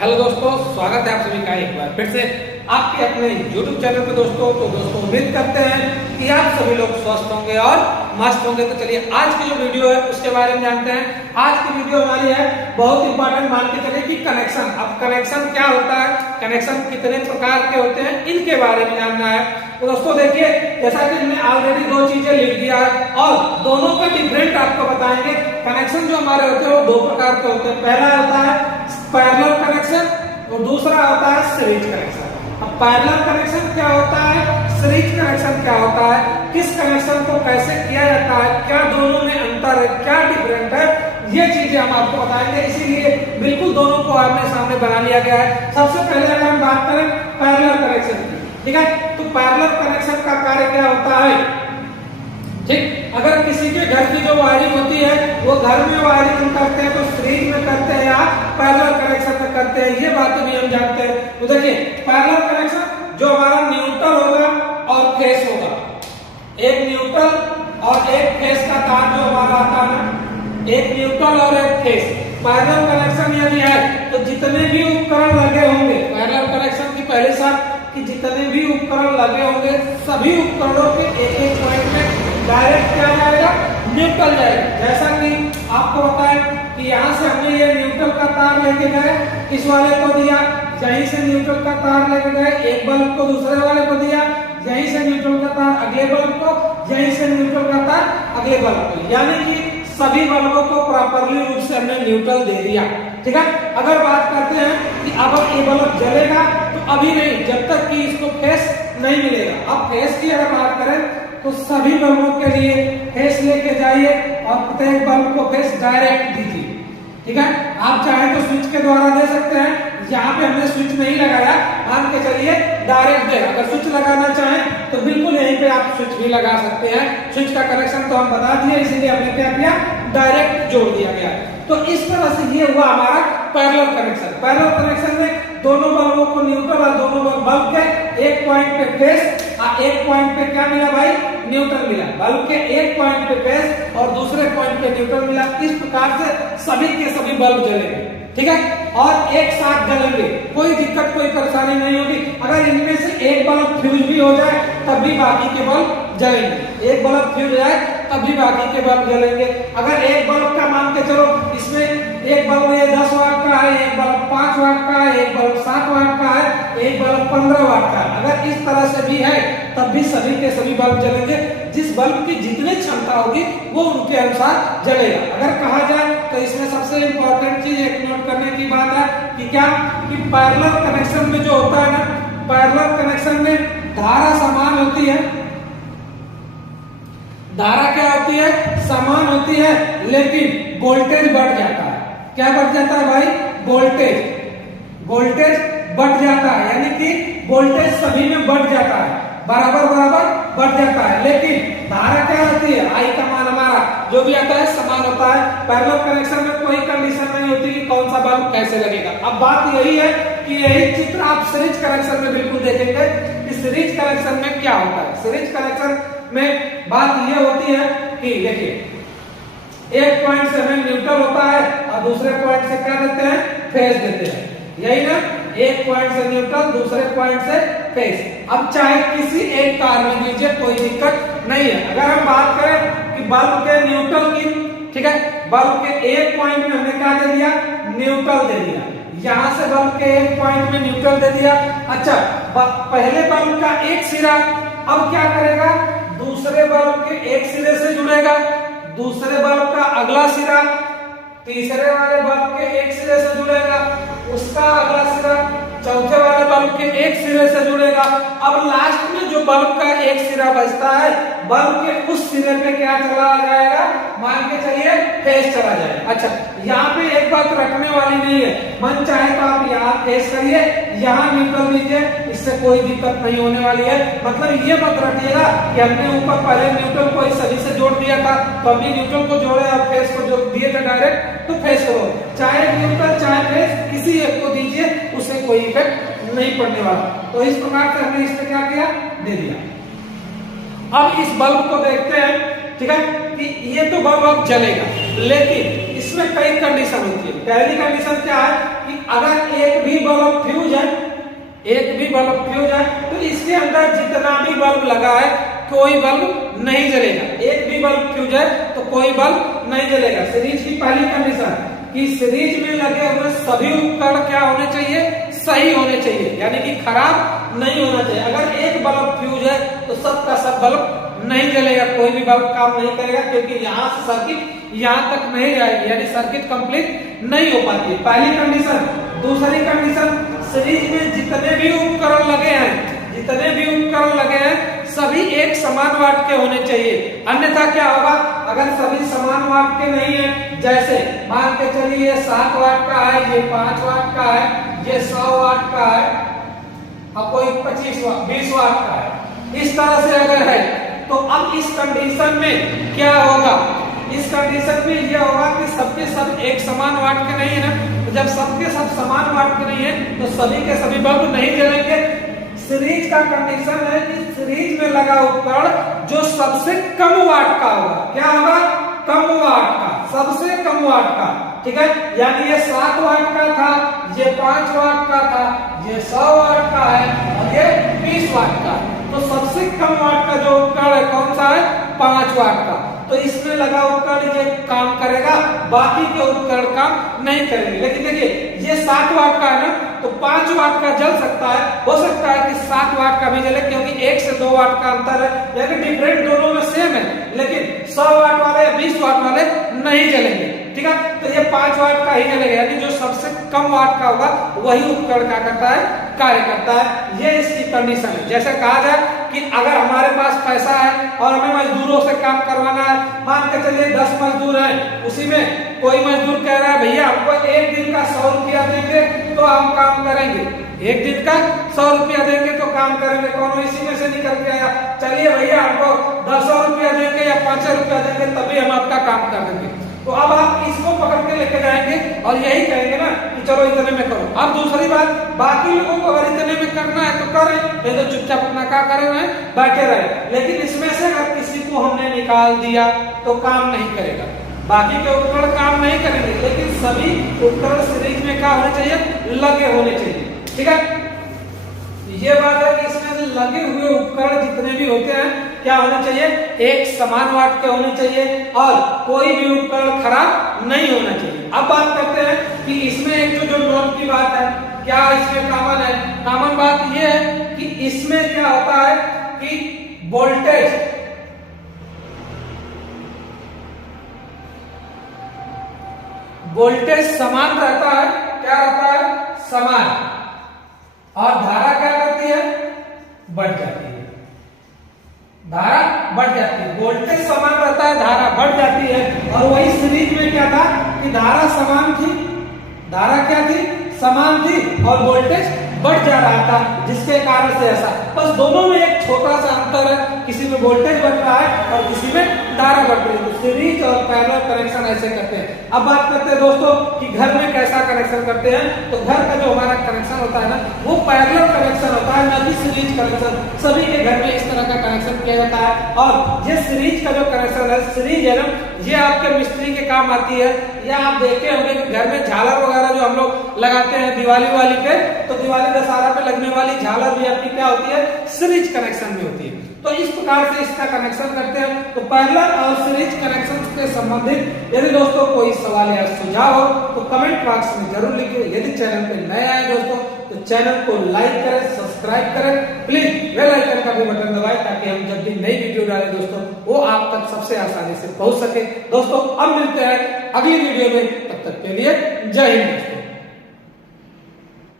Hello दोस्तों, स्वागत है आप सभी का एक बार फिर से आपके अपने YouTube चैनल पे दोस्तों। तो दोस्तों उम्मीद करते हैं कि आप सभी लोग स्वस्थ होंगे और मस्त होंगे। तो चलिए आज की जो वीडियो है उसके बारे में जानते हैं। आज की वीडियो हमारी है बहुत इंपॉर्टेंट, मान के चलिए कि कनेक्शन। अब कनेक्शन क्या होता है, कनेक्शन कितने प्रकार के होते हैं, इनके बारे में जानना है। तो दोस्तों देखिए, जैसा कि हमने ऑलरेडी दो चीजें लिख दिया है और दोनों का डिफरेंट आपको बताएंगे। कनेक्शन जो हमारे होते हैं वो दो प्रकार के होते हैं। पहला होता है पैरेलल कनेक्शन और दूसरा होता है सीरीज कनेक्शन। अब पैरेलल कनेक्शन क्या होता है, सीरीज कनेक्शन क्या होता है, किस कनेक्शन को कैसे किया जाता है, क्या दोनों में अंतर है, क्या डिफरेंट है, ये चीजें हम आपको बताएंगे। इसीलिए बिल्कुल दोनों को आमने सामने बना लिया गया है। सबसे पहले अगर हम बात करें पैरेलल कनेक्शन की, ठीक है, तो पैरेलल कनेक्शन का कार्य क्या होता है। ठीक, अगर किसी के घर की जो वायरिंग होती है वो घर में वायरिंग करते हैं तो सीरीज में करते हैं या पैरेलल कनेक्शन में करते हैं, ये बातें भी हम जानते हैं। तो देखिए पैरेलल कनेक्शन जो हमारा न्यूट्रल होगा और फेस होगा, एक न्यूट्रल और एक फेस का तार जो हमारा आता है, एक न्यूट्रल और एक फेस। पैरेलल कनेक्शन यदि है तो जितने भी उपकरण लगे होंगे, पैरेलल कनेक्शन की पहले साथ कि जितने भी उपकरण लगे होंगे सभी उपकरणों के एक एक पॉइंट में डायरेक्ट क्या जाएगा, न्यूट्रल जाएगा। जैसा कि आपको बताएं कि यहाँ से हमने ये न्यूट्रल का तार लेके गए, इस वाले को दिया, यहीं से न्यूट्रल का तार लेके गए, एक बल्ब को दूसरे वाले को दिया, यहीं से न्यूट्रल का तार अगले बल्ब को, यहीं से न्यूट्रल का तार अगले बल्ब को, यानी कि सभी बल्बों को प्रॉपरली रूप से हमने न्यूट्रल दे दिया। ठीक है, अगर बात करते हैं कि अब ये बल्ब जलेगा तो अभी नहीं, जब तक कि इसको फेस नहीं मिलेगा। अब फेस की अगर बात करें तो सभी बल्बों के लिए फेस लेके जाइए और प्रत्येक बल्ब को फेस डायरेक्ट दीजिए। ठीक है, आप चाहे तो स्विच के द्वारा दे सकते हैं, यहाँ पे हमने स्विच नहीं लगाया, मान के चलिए डायरेक्ट दे। अगर स्विच लगाना चाहें तो बिल्कुल यहीं पे आप स्विच भी लगा सकते हैं। स्विच का कनेक्शन तो हम बता दिए, इसीलिए हमने क्या किया, डायरेक्ट जोड़ दिया गया। तो इस तरह से ये हुआ हमारा पैरेलल कनेक्शन। पैरेलल कनेक्शन में दोनों बल्बों को न्यूट्रल और दोनों बल्ब के एक पॉइंट पे फेस और एक पॉइंट पे क्या मिला भाई, न्यूट्रल मिला। बल्ब के एक पॉइंट पे फेस और दूसरे पॉइंट पे न्यूट्रल मिला। इस प्रकार से सभी के सभी बल्ब जलेंगे, ठीक है, और एक साथ जलेंगे, कोई दिक्कत कोई परेशानी नहीं होगी। अगर इनमें से एक बल्ब फ्यूज भी हो जाए तब भी बाकी के बल्ब जलेंगे, एक बल्ब फ्यूज हो जाए तब भी बाकी के बल्ब जलेंगे। अगर एक बल्ब का मान के चलो, इसमें एक बल्ब ये 10 वाट का है, एक बल्ब 5 वाट का है, एक बल्ब 7 वाट का है, एक बल्ब 15 वाट का है, अगर इस तरह से भी है तब भी सभी के सभी बल्ब जलेंगे। जिस बल्ब की जितनी क्षमता होगी वो उनके अनुसार जलेगा। अगर कहा जाए तो इसमें सबसे इंपॉर्टेंट चीज एक नोट करने की बात है कि क्या, कि पैरेलल कनेक्शन में जो होता है ना, पैरेलल कनेक्शन में धारा समान होती है। धारा क्या होती है, समान होती है, लेकिन वोल्टेज बढ़ जाता है। क्या बढ़ जाता है भाई, वोल्टेज बढ़ जाता है, यानी कि वोल्टेज सभी में बढ़ जाता है, बराबर बढ़ जाता है। लेकिन धारा क्या होती है, आई का मान हमारा जो भी आता है समान होता है। पैरेलल कनेक्शन में कोई कंडीशन नहीं होती कि कौन सा बल्ब कैसे लगेगा। अब बात यही है कि यही चित्र आप सीरीज कनेक्शन में बिल्कुल देखेंगे कि सीरीज कनेक्शन में क्या होता है। सीरीज कनेक्शन में बात ये होती है कि देखिए, एक पॉइंट से हमें न्यूट्रल होता है और दूसरे पॉइंट से क्या देते हैं, फेस देते हैं, यही ना, एक पॉइंट से न्यूट्रल दूसरे पॉइंट से फेस। अब चाहे किसी एक तार में दीजिए, कोई दिक्कत नहीं है। अगर हम बात करें कि बल्ब के न्यूट्रल की, ठीक है, बल्ब के एक पॉइंट में हमने क्या दे दिया, न्यूट्रल दे दिया, यहां से बल्ब के एक पॉइंट में न्यूट्रल दे दिया। अच्छा, पहले बल्ब का एक सिरा अब क्या करेगा, दूसरे बल्ब के एक सिरे से जुड़ेगा, दूसरे बल्ब का अगला सिरा तीसरे वाले बल्ब के एक सिरे से जुड़ेगा, उसका अगला सिरा चौथे वाले बल्ब के एक सिरे से जुड़ेगा। अब लास्ट में जो बल्ब का एक सिरा बचता है, बल्ब के उस सिरे पे क्या चला जाएगा, मान के चलिए फेस चला जाएगा। अच्छा, यहाँ पे एक बात रखने वाली नहीं है, मन चाहे तो आप यहाँ फेस करिए, यहाँ न्यूट्रल लीजिए, इससे कोई दिक्कत नहीं होने वाली है। मतलब ये मत रखिएगा कि हमने ऊपर पहले न्यूट्रल को सभी से जोड़ दिया था तो अभी न्यूट्रल को जोड़े और फेस को जोड़ दिए थे डायरेक्ट, तो फेस करो, चाहे न्यूट्रल चाहे फेस किसी एक को दीजिए, उसे कोई इफेक्ट नहीं पड़ने वाला। तो इस प्रकार से हमने इस पे क्या किया, दे दिया। अब इस बल्ब को देखते हैं, ठीक है, कि ये तो बल्ब अब जलेगा, लेकिन इसमें कई कंडीशन होती है। पहली कंडीशन क्या है कि अगर एक भी एक भी बल्ब फ्यूज है तो इसके अंदर जितना भी बल्ब लगा है कोई बल्ब नहीं जलेगा। एक भी बल्ब फ्यूज है तो कोई बल्ब नहीं जलेगा। सीरीज की पहली कंडीशन कि सीरीज में लगे हुए सभी उपकरण क्या होने चाहिए, सही होने चाहिए, यानी कि खराब नहीं होना चाहिए। अगर एक बल्ब फ्यूज है तो सब का सब बल्ब नहीं जलेगा, कोई भी बल्ब काम नहीं करेगा, क्योंकि यहाँ से सर्किट यहाँ तक नहीं जाएगी, यानी सर्किट कंप्लीट नहीं हो पाती है, पहली कंडीशन। दूसरी कंडीशन, सीरीज में जितने भी उपकरण लगे हैं, जितने भी उपकरण लगे हैं सभी एक समान वाट के होने चाहिए, अन्यथा क्या होगा, अगर सभी समान वाट के नहीं है, जैसे मान के चलिए ये 7 वाट का है, ये 5 वाट का है, ये 100 वाट का है और कोई 20 वाट का है, इस तरह से अगर है तो अब इस कंडीशन में क्या होगा, इस कंडीशन में यह होगा कि सबके सब एक समान वाट के नहीं है ना, तो जब सबके सब समान वाट के नहीं है तो सभी के सभी बल्ब नहीं जलेंगे। सीरीज का कंडीशन है कि सीरीज में लगा उपकरण जो सबसे कम वाट का होगा, क्या होगा, कम वाट का, सबसे कम वाट का, ठीक है। यानी ये 7 वाट का था, ये 5 वाट का था, ये 100 वाट का है और ये 20 वाट का, तो सबसे कम वाट का जो उपकरण है कौन सा है, 5 वाट का। तो इसमें लगा उपकरण ये काम करेगा, बाकी के उपकरण काम नहीं करेंगे। लेकिन देखिए ये 7 वाट का है ना, तो 5 वाट का जल सकता है, हो सकता है कि 7 वाट का भी जले, क्योंकि 1 से 2 वाट का अंतर है, यानी डिफरेंट दोनों में सेम है, लेकिन 100 वाट वाले या 20 वाट वाले नहीं जलेंगे, ठीक है। तो ये 5 वाट का ही जलेगा, यानी जो सबसे कम वाट का होगा वही उपकरण क्या करता है, कार्य करता है। ये इसकी कंडीशन है। जैसे कहा जाए कि अगर हमारे पास पैसा है और हमें मजदूरों से काम करवाना है, मान के चलिए 10 मजदूर हैं, उसी में कोई मजदूर कह रहा है भैया हमको एक दिन का 100 रुपया देंगे तो हम काम करेंगे, एक दिन का 100 रुपया देंगे तो काम करेंगे, कौन इसी में से निकल के आया, चलिए भैया हमको 10 रुपया देंगे या 5 रुपया देंगे तभी हम आपका काम कर देंगे। तो अब आप इसको पकड़ के लेके जाएंगे और यही कहेंगे ना कि चलो इतने में करो। अब दूसरी बात, बाकी लोगों को अगर इतने में करना है तो करें, नहीं तो चुपचाप अपना क्या करे रहे, बैठे रहे। लेकिन इसमें से अगर किसी को हमने निकाल दिया तो काम नहीं करेगा, बाकी के उपकरण काम नहीं करेंगे, लेकिन सभी उपकरण सीरीज में क्या होने चाहिए, लगे होने चाहिए, ठीक है। ये बात है कि इसमें से लगे हुए उपकरण जितने भी होते हैं क्या होने चाहिए, एक समान वाट के होने चाहिए और कोई भी उपकरण खराब नहीं होना चाहिए। अब बात करते हैं कि इसमें एक जो नोट की बात है, क्या इसमें कॉमन है, कॉमन बात यह है कि इसमें क्या होता है कि वोल्टेज समान रहता है, क्या रहता है, समान, और धारा क्या करती है, बढ़ जाती है, धारा बढ़ जाती है। वोल्टेज समान रहता है, धारा बढ़ जाती है। और वही सीरीज में क्या था कि धारा समान थी, धारा क्या थी, समान थी और वोल्टेज बढ़ जा रहा था, जिसके कारण से ऐसा, बस दोनों में एक छोटा सा अंतर है, किसी में वोल्टेज बढ़ रहा है और किसी में धारा बढ़ रही है। तो सीरीज और पैरेलल कनेक्शन ऐसे करते हैं। अब बात करते हैं दोस्तों कि घर में कैसा कनेक्शन करते हैं। तो घर का जो हमारा कनेक्शन होता है ना, वो पैरेलल कनेक्शन होता है, ना कि सीरीज कनेक्शन। सभी के घर में इस तरह का कनेक्शन किया जाता है। और ये सीरीज का जो कनेक्शन है, सीरीज है ना, ये आपके मिस्त्री के काम आती है। या आप देखते होंगे कि घर में झालर वगैरह जो हम लोग लगाते हैं दिवाली वाली पे, तो दिवाली दशहरा पे लगने वाली झालर भी आपकी क्या होती है, सीरीज कनेक्शन में होती है। तो इस प्रकार से इसका कनेक्शन करते हैं। तो पैरेलल और सीरीज कनेक्शन से संबंधित यदि दोस्तों कोई सवाल या सुझाव हो तो कमेंट बॉक्स में जरूर लिखिए। यदि चैनल पे नए आए दोस्तों तो चैनल को लाइक करें, सब्सक्राइब करें, प्लीज बेल आइकन का भी बटन दबाएं ताकि हम जब भी नई वीडियो डालें दोस्तों वो आप तक सबसे आसानी से पहुंच सके। दोस्तों अब मिलते हैं अगली वीडियो में, तब तक के लिए जय हिंद।